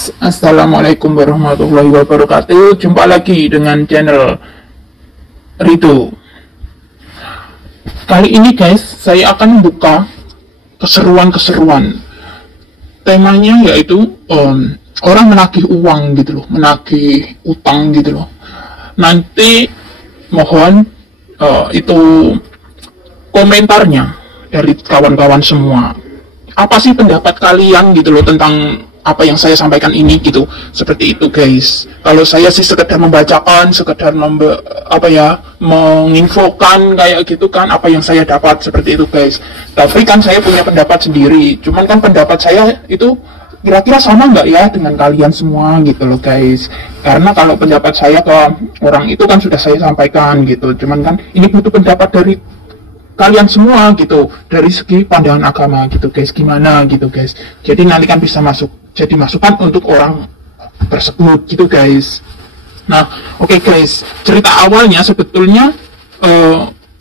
guys, assalamualaikum warahmatullahi wabarakatuh. Jumpa lagi dengan channel Rido. Kali ini guys, saya akan membuka keseruan-keseruan. Temanya yaitu orang menagih uang gitu loh, menagih utang gitu loh. Nanti mohon itu komentarnya dari kawan-kawan semua. Apa sih pendapat kalian gitu loh tentang apa yang saya sampaikan ini gitu, seperti itu guys. Kalau saya sih sekedar membacakan, sekedar menginfokan kayak gitu kan, apa yang saya dapat seperti itu guys. Tapi kan saya punya pendapat sendiri, cuman kan pendapat saya itu kira-kira sama nggak ya dengan kalian semua gitu loh guys. Karena kalau pendapat saya ke orang itu kan sudah saya sampaikan gitu, cuman kan ini butuh pendapat dari kalian semua gitu, dari segi pandangan agama gitu guys, gimana gitu guys. Jadi nanti kan bisa jadi masukan untuk orang tersebut gitu guys. Nah oke guys, cerita awalnya sebetulnya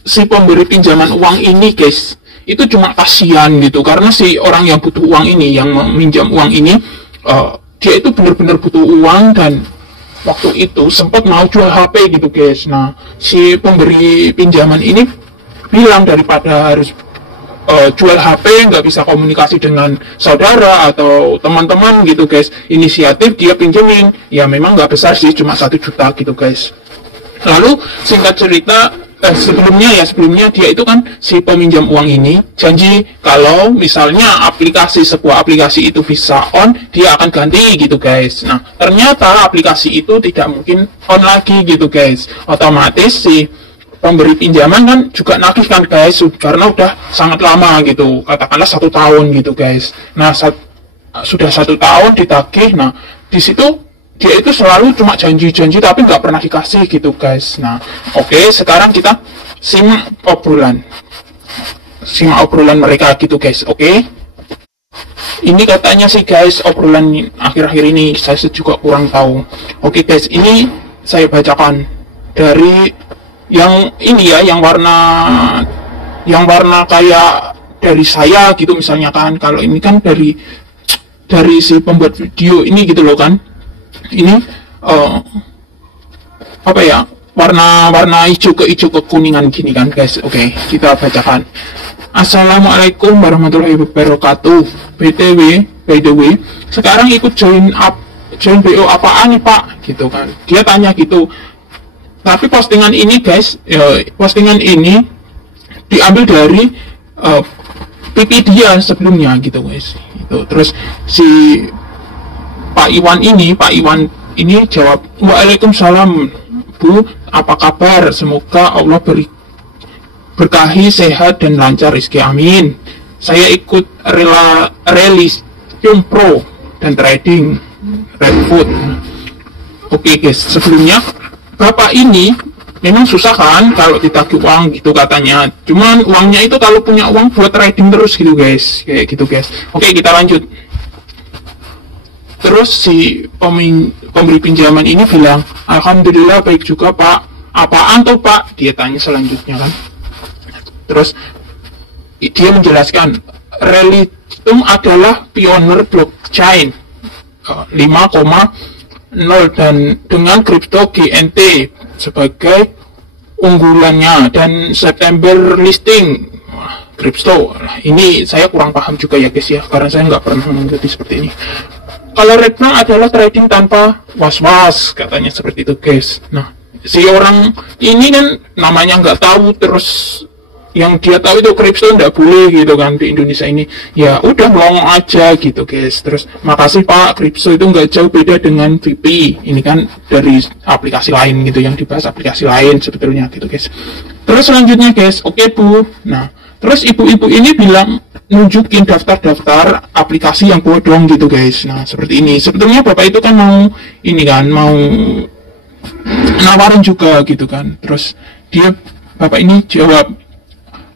si pemberi pinjaman uang ini guys, itu cuma kasihan gitu, karena si orang yang butuh uang ini, yang meminjam uang ini, dia itu benar-benar butuh uang dan waktu itu sempat mau jual HP gitu guys. Nah si pemberi pinjaman ini bilang daripada harus jual HP, nggak bisa komunikasi dengan saudara atau teman-teman gitu guys, inisiatif dia pinjemin, ya memang nggak besar sih, cuma 1 juta gitu guys. Lalu singkat cerita, sebelumnya dia itu kan, si peminjam uang ini janji kalau misalnya sebuah aplikasi itu bisa on, dia akan ganti gitu guys. Nah ternyata aplikasi itu tidak mungkin on lagi gitu guys. Otomatis si pemberi pinjaman kan juga nagih kan guys, karena udah sangat lama gitu, katakanlah 1 tahun gitu guys. Nah sudah 1 tahun ditagih. Nah di situ dia itu selalu cuma janji-janji tapi nggak pernah dikasih gitu guys. Nah oke, sekarang kita simak obrolan mereka gitu guys. Oke, ini katanya sih guys, obrolan akhir-akhir ini saya juga kurang tahu. Oke guys, ini saya bacakan dari yang ini ya, yang warna kayak dari saya gitu misalnya kan. Kalau ini kan dari si pembuat video ini gitu loh kan. Ini warna hijau ke kuningan gini kan guys. Oke, kita bacakan. Assalamualaikum warahmatullahi wabarakatuh. BTW, by the way, sekarang ikut join BO apaan nih Pak gitu kan. Dia tanya gitu. Tapi postingan ini guys, postingan ini diambil dari PP dia sebelumnya gitu guys. Itu terus si Pak Iwan ini jawab, Waalaikumsalam Bu, apa kabar? Semoga Allah berkahi sehat dan lancar rezeki, amin. Saya ikut release Pro dan trading Redfoot. Oke guys, sebelumnya Bapak ini memang susah kan kalau ditagih uang gitu katanya. Cuman uangnya itu kalau punya uang buat trading terus gitu guys. Kayak gitu guys. Oke, kita lanjut. Terus si pemberi pinjaman ini bilang, Alhamdulillah baik juga Pak. Apaan tuh Pak? Dia tanya selanjutnya kan. Terus dia menjelaskan, Relitum adalah pioner blockchain 5,0 dan dengan kripto GNT sebagai unggulannya dan September listing kripto. Ini saya kurang paham juga ya guys ya, karena saya nggak pernah mengerti seperti ini. Kalau Redbank adalah trading tanpa was-was, katanya seperti itu guys. Nah si orang ini kan namanya nggak tahu, terus yang dia tahu itu kripto nggak boleh gitu kan di Indonesia ini. Ya udah ngomong aja gitu guys. Terus makasih Pak, kripto itu nggak jauh beda dengan VP. Ini kan dari aplikasi lain gitu, yang dibahas aplikasi lain sebetulnya gitu guys. Terus selanjutnya guys, oke Bu. Nah terus ibu-ibu ini bilang nunjukin daftar-daftar aplikasi yang bodong gitu guys. Nah seperti ini. Sebetulnya Bapak itu kan mau nawarin juga gitu kan. Terus Bapak ini jawab,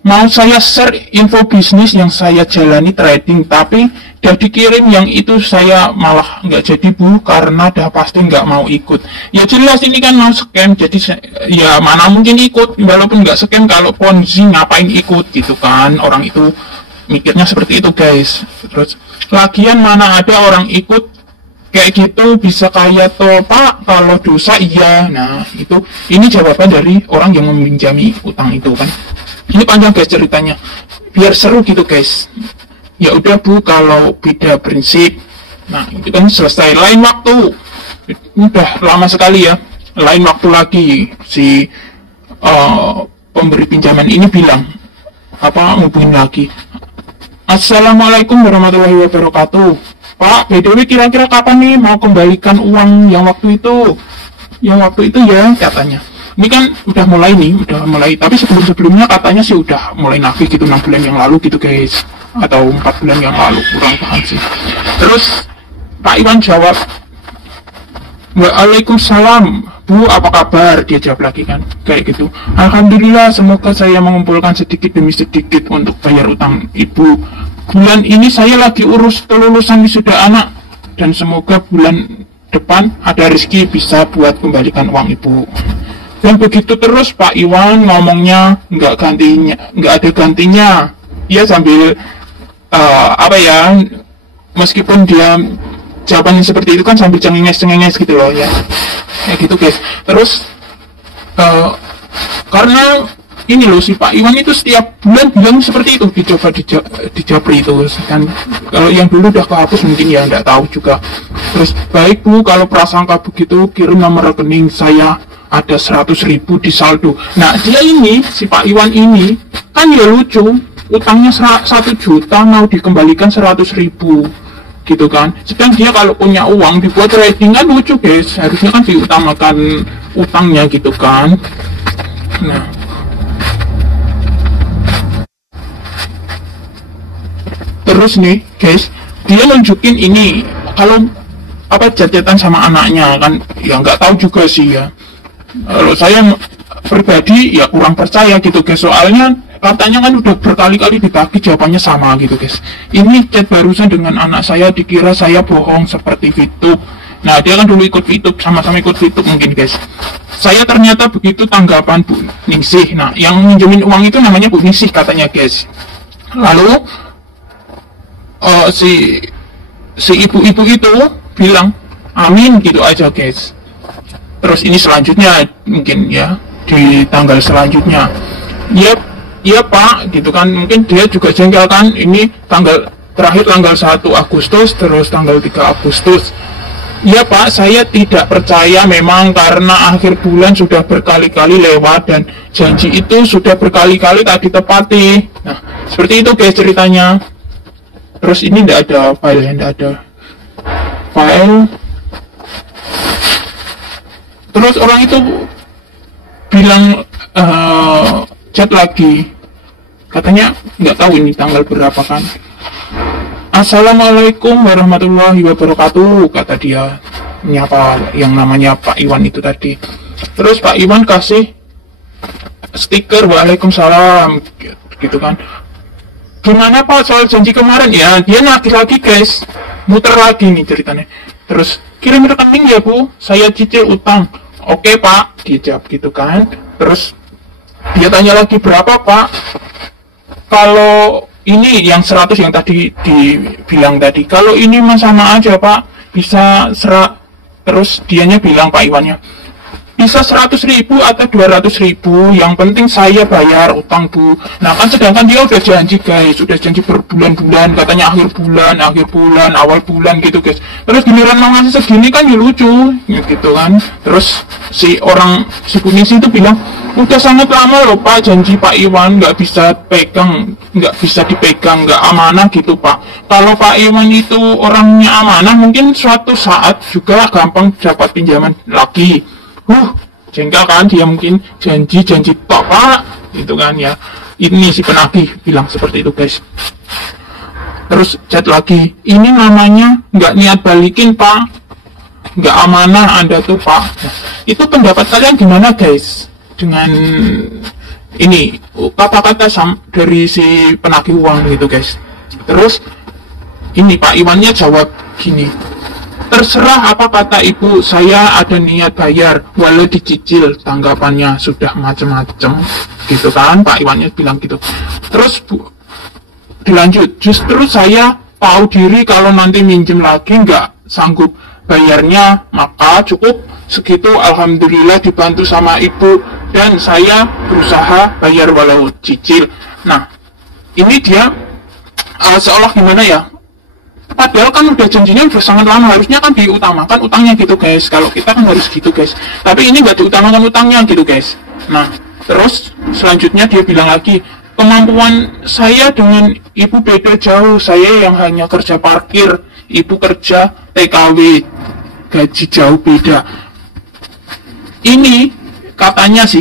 mau saya share info bisnis yang saya jalani trading, tapi udah dikirim yang itu saya malah nggak jadi Bu, karena dah pasti nggak mau ikut. Ya jelas ini kan mau scam, jadi ya mana mungkin ikut, walaupun nggak scam, kalau Ponzi ngapain ikut gitu kan. Orang itu mikirnya seperti itu guys. Terus lagian mana ada orang ikut kayak gitu bisa kaya toh Pak, kalau dosa iya. Nah itu, ini jawaban dari orang yang meminjami utang itu kan. Ini panjang guys ceritanya, biar seru gitu guys. Ya udah Bu, kalau beda prinsip, nah itu kan selesai. Lain waktu, udah lama sekali ya, lain waktu lagi si pemberi pinjaman ini bilang ngubungin lagi, Assalamualaikum warahmatullahi wabarakatuh. Pak, BTW kira-kira kapan nih mau kembalikan uang yang waktu itu? Yang waktu itu ya, katanya. Ini kan udah mulai, tapi sebelum-sebelumnya katanya sih udah mulai nagih gitu 6 bulan yang lalu gitu guys. Atau 4 bulan yang lalu, kurang paham sih. Terus Pak Iwan jawab, Waalaikumsalam, Bu, apa kabar? Dia jawab lagi kan, kayak gitu. Alhamdulillah, semoga saya mengumpulkan sedikit demi sedikit untuk bayar utang Ibu. Bulan ini saya lagi urus kelulusan wisuda anak, dan semoga bulan depan ada rezeki bisa buat kembalikan uang Ibu. Dan begitu terus Pak Iwan ngomongnya nggak ada gantinya. Dia sambil meskipun dia jawabannya seperti itu kan sambil cengenges gitu loh ya. Kayak gitu guys. Terus karena ini loh, si Pak Iwan itu setiap bulan bilang seperti itu, dicoba dijapri itu kan. Kalau yang dulu udah kehapus mungkin ya nggak tahu juga. Terus, baik Bu, kalau prasangka begitu kirim nomor rekening saya, ada 100.000 di saldo. Nah dia ini, si Pak Iwan ini kan ya lucu, utangnya 1 juta mau dikembalikan 100.000 gitu kan. Sedang dia kalau punya uang dibuat trading kan lucu guys, harusnya kan diutamakan utangnya gitu kan. Nah terus nih guys, dia nunjukin ini kalau chat-chatan sama anaknya kan, ya nggak tahu juga sih ya. Kalau saya pribadi ya kurang percaya gitu guys, soalnya katanya kan udah berkali-kali ditagih jawabannya sama gitu guys. Ini chat barusan dengan anak saya, dikira saya bohong seperti VTube. Nah dia kan dulu ikut VTube, sama-sama ikut VTube mungkin guys. Saya ternyata begitu tanggapan Bu Ningsih. Nah yang minjemin uang itu namanya Bu Ningsih katanya guys. Lalu si ibu-ibu itu bilang amin gitu aja guys. Terus ini selanjutnya mungkin ya, di tanggal selanjutnya iya Pak gitu kan, mungkin dia juga jengkel kan, ini terakhir tanggal 1 Agustus, terus tanggal 3 Agustus. Iya Pak, saya tidak percaya memang karena akhir bulan sudah berkali-kali lewat dan janji itu sudah berkali-kali tak ditepati. Nah seperti itu guys ceritanya. Terus ini tidak ada file. Terus orang itu bilang chat lagi, katanya nggak tahu ini tanggal berapa kan. Assalamualaikum warahmatullahi wabarakatuh, kata dia, nyapa yang namanya Pak Iwan itu tadi. Terus Pak Iwan kasih stiker Waalaikumsalam gitu kan. Gimana Pak soal janji kemarin? Ya dia nagih lagi guys, muter lagi nih ceritanya. Terus kirim rekening ya Bu, saya cicil utang. Oke Pak, dia jawab gitu kan. Terus dia tanya lagi, berapa Pak? Kalau ini yang 100 yang tadi dibilang tadi, kalau ini mah sama aja Pak, bisa terus dianya bilang Pak Iwannya, bisa 100.000 atau 200.000, yang penting saya bayar utang Bu. Nah kan sedangkan dia udah janji guys, udah janji berbulan-bulan, katanya akhir bulan, awal bulan gitu guys. Terus giliran mau ngasih segini kan ya lucu gitu kan. Terus si Bu Ningsih itu bilang, udah sangat lama loh Pak janji Pak Iwan, nggak bisa dipegang, nggak amanah gitu Pak. Kalau Pak Iwan itu orangnya amanah, mungkin suatu saat juga gampang dapat pinjaman lagi. Jengkel kan dia, mungkin janji tok Pak gitu kan ya. Ini si penagih bilang seperti itu guys. Terus chat lagi, ini namanya nggak niat balikin Pak, nggak amanah Anda tuh Pak. Nah, itu pendapat kalian gimana guys dengan ini kata-kata dari si penagih uang gitu guys. Terus ini Pak Iwannya jawab gini, terserah apa kata ibu, saya ada niat bayar walau dicicil. Tanggapannya sudah macem-macem gitu kan, Pak Iwannya bilang gitu. Terus dilanjut, justru saya tahu diri kalau nanti minjem lagi nggak sanggup bayarnya, maka cukup segitu. Alhamdulillah dibantu sama ibu, dan saya berusaha bayar walau cicil. Nah, ini dia seolah gimana ya, padahal kan udah janjinya udah sangat lama, harusnya kan diutamakan utangnya gitu guys. Kalau kita kan harus gitu guys, tapi ini nggak diutamakan utangnya gitu guys. Nah, terus selanjutnya dia bilang lagi, kemampuan saya dengan ibu beda jauh. Saya yang hanya kerja parkir, ibu kerja TKW, gaji jauh beda. Ini katanya si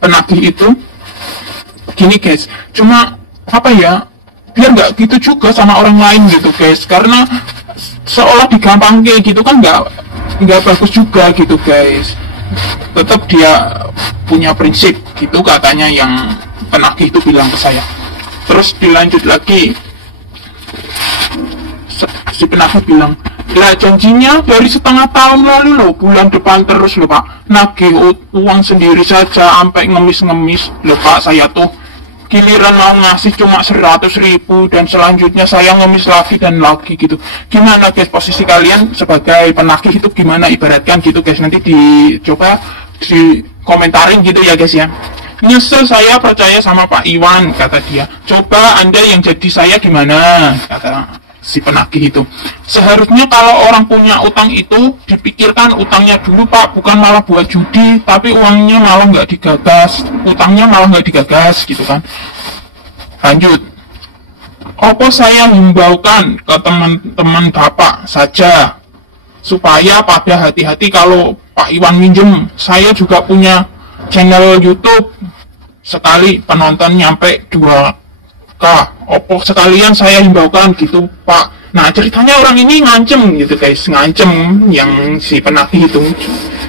penagih itu gini guys, cuma apa ya, biar nggak gitu juga sama orang lain gitu guys, karena seolah digampang kayak gitu kan nggak bagus juga gitu guys. Tetap dia punya prinsip gitu katanya, yang penagih itu bilang ke saya. Terus dilanjut lagi, si penagih bilang, lah janjinya dari setengah tahun lalu loh, bulan depan terus loh pak, nagih uang sendiri saja sampai ngemis-ngemis loh pak. Saya tuh giliran mau ngasih cuma 100.000, dan selanjutnya saya ngemis lagi dan lagi gitu. Gimana guys posisi kalian sebagai penagih itu, gimana ibaratkan gitu guys? Nanti dicoba di komentarin gitu ya guys ya. Nyesel saya percaya sama Pak Iwan, kata dia. Coba Anda yang jadi saya gimana, kata si penagih itu. Seharusnya kalau orang punya utang itu dipikirkan utangnya dulu pak, bukan malah buat judi, tapi uangnya malah nggak digagas, utangnya malah nggak digagas gitu kan. Lanjut, apa saya himbaukan ke teman-teman bapak saja supaya pada hati-hati kalau Pak Iwan minjem. Saya juga punya channel YouTube, sekali penonton nyampe 2K. Opo sekalian saya himbaukan gitu pak. Nah ceritanya orang ini ngancem gitu guys, ngancem yang si penagih itu.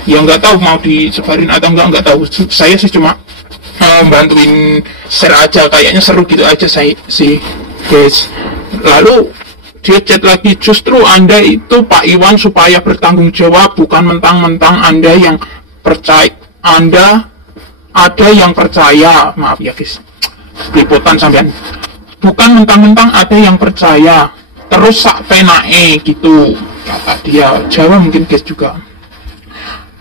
Ya nggak tahu mau disebarin atau nggak tahu. Saya sih cuma bantuin share aja, kayaknya seru gitu aja saya sih guys. Lalu dia chat lagi, justru Anda itu Pak Iwan supaya bertanggung jawab, bukan mentang-mentang Anda yang percaya, Anda ada yang percaya, maaf ya guys, liputan sampean, bukan mentang-mentang ada yang percaya terus sak penae gitu, kata dia. Jawa mungkin guys juga.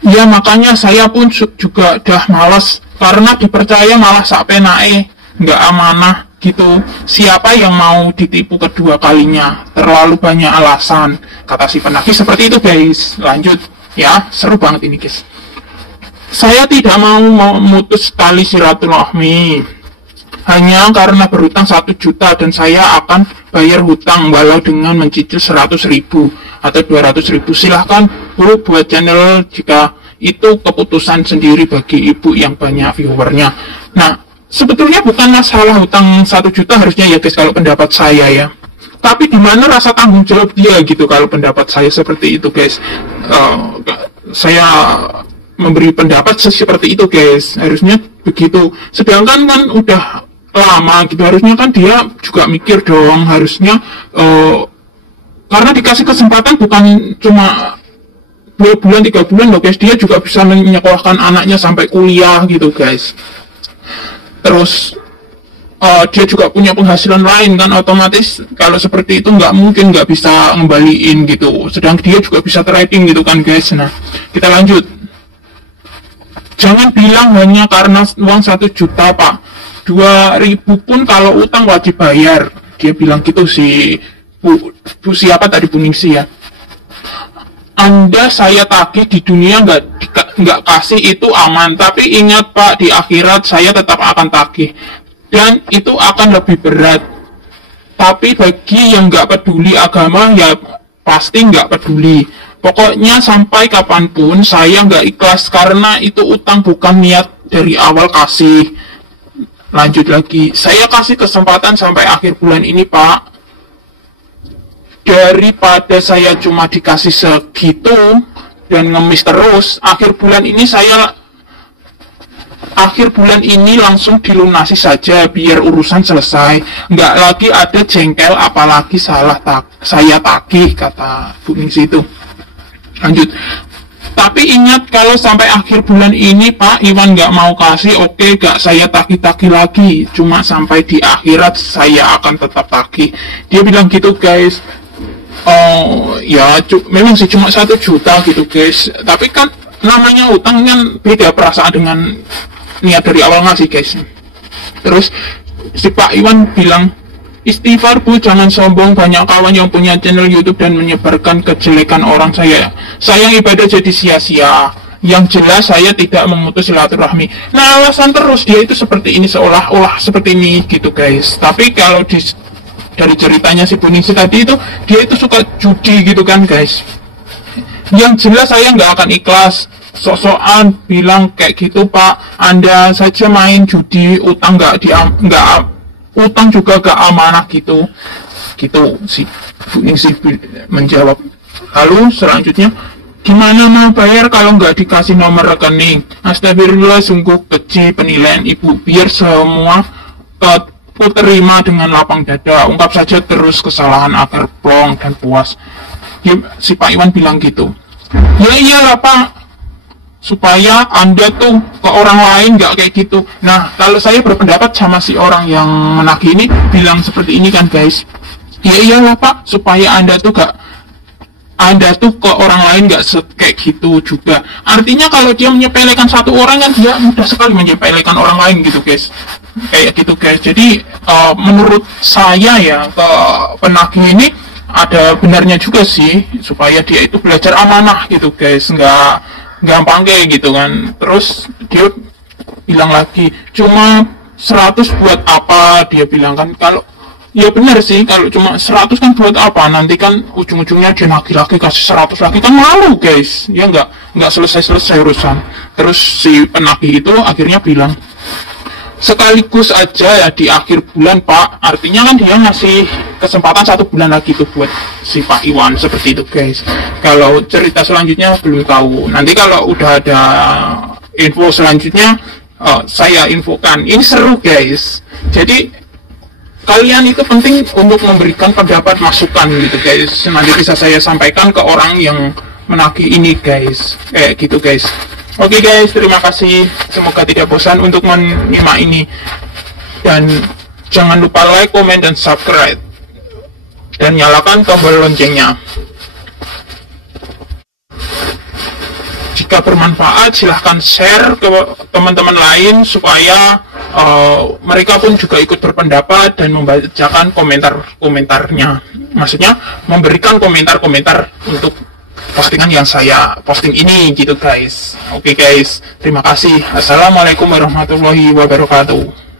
Ya makanya saya pun juga dah malas, karena dipercaya malah sak penae, nggak amanah gitu. Siapa yang mau ditipu kedua kalinya? Terlalu banyak alasan, kata si penagih seperti itu guys. Lanjut ya, seru banget ini guys. Saya tidak mau memutus tali silaturahmi hanya karena berhutang 1 juta, dan saya akan bayar hutang walau dengan mencicil 100.000 atau 200.000. Silahkan Bu buat channel jika itu keputusan sendiri bagi ibu yang banyak viewernya. Nah sebetulnya bukan masalah hutang 1 juta harusnya ya guys kalau pendapat saya ya, tapi gimana rasa tanggung jawab dia gitu kalau pendapat saya seperti itu guys. Saya memberi pendapat seperti itu guys, harusnya begitu. Sedangkan kan udah lama gitu, harusnya kan dia juga mikir dong, harusnya karena dikasih kesempatan bukan cuma 2 bulan 3 bulan loh guys, dia juga bisa menyekolahkan anaknya sampai kuliah gitu guys. Terus dia juga punya penghasilan lain kan, otomatis kalau seperti itu nggak mungkin nggak bisa ngembaliin gitu. Sedang dia juga bisa trading gitu kan guys. Nah kita lanjut. Jangan bilang hanya karena uang 1 juta pak, 2.000 pun kalau utang wajib bayar. Dia bilang gitu si Bu siapa tadi, Bu Ningsi ya. Anda saya tagih di dunia nggak kasih itu aman, tapi ingat pak, di akhirat saya tetap akan tagih dan itu akan lebih berat. Tapi bagi yang nggak peduli agama ya pasti nggak peduli. Pokoknya sampai kapanpun saya nggak ikhlas, karena itu utang bukan niat dari awal kasih. Lanjut lagi, saya kasih kesempatan sampai akhir bulan ini pak. Daripada saya cuma dikasih segitu dan ngemis terus, akhir bulan ini langsung dilunasi saja biar urusan selesai. Nggak lagi ada jengkel, apalagi saya tagih, kata Bu Ningsi itu. Lanjut, tapi ingat kalau sampai akhir bulan ini Pak Iwan nggak mau kasih, oke, nggak saya tagih-tagih lagi, cuma sampai di akhirat saya akan tetap tagih. Dia bilang gitu guys. Ya memang sih cuma 1 juta gitu guys, tapi kan namanya utang kan beda perasaan dengan niat dari awal ngasih guys. Terus si Pak Iwan bilang, istighfar Bu, jangan sombong, banyak kawan yang punya channel YouTube dan menyebarkan kejelekan orang. Sayang ibadah jadi sia-sia. Yang jelas saya tidak memutus silaturahmi. Nah, alasan terus dia itu seperti ini, seolah-olah seperti ini gitu guys. Tapi kalau dari ceritanya si Buningsi tadi itu, dia itu suka judi gitu kan guys. Yang jelas saya nggak akan ikhlas. Sok-sokan bilang kayak gitu Pak, Anda saja main judi, utang utang juga gak amanah gitu si Buningsi menjawab. Lalu selanjutnya, gimana mau bayar kalau nggak dikasih nomor rekening? Astagfirullah, sungguh kecil penilaian ibu, biar semua ku terima dengan lapang dada, ungkap saja terus kesalahan agar plong dan puas. Si Pak Iwan bilang gitu. Ya iyalah Pak, supaya Anda tuh ke orang lain nggak kayak gitu. Nah, kalau saya berpendapat sama si orang yang menagih ini bilang seperti ini kan guys. Ya iyalah Pak, supaya Anda tuh ke orang lain nggak kayak gitu juga. Artinya kalau dia menyepelekan satu orang kan dia mudah sekali menyepelekan orang lain gitu guys. Kayak gitu guys. Jadi menurut saya ya, ke penagih ini ada benarnya juga sih, supaya dia itu belajar amanah gitu guys, nggak gampang kayak gitu kan. Terus dia bilang lagi, cuma 100 buat apa, dia bilang kan. Kalau ya benar sih, kalau cuma 100 kan buat apa, nanti kan ujung-ujungnya dia nagih lagi, kasih 100 lagi kan malu guys ya, nggak selesai urusan. Terus si penagih itu akhirnya bilang, sekaligus aja ya di akhir bulan Pak. Artinya kan dia ngasih kesempatan 1 bulan lagi tuh buat si Pak Iwan, seperti itu guys. Kalau cerita selanjutnya belum tahu, nanti kalau udah ada info selanjutnya saya infokan. Ini seru guys, jadi kalian itu penting untuk memberikan pendapat, masukan gitu guys, nanti bisa saya sampaikan ke orang yang menagih ini guys, kayak gitu guys. Oke guys, terima kasih, semoga tidak bosan untuk menyimak ini, dan jangan lupa like, komen, dan subscribe, dan nyalakan tombol loncengnya. Jika bermanfaat silahkan share ke teman-teman lain supaya mereka pun juga ikut berpendapat dan membacakan komentar-komentarnya. Maksudnya memberikan komentar-komentar untuk postingan yang saya posting ini gitu guys. Oke guys, terima kasih. Assalamualaikum warahmatullahi wabarakatuh.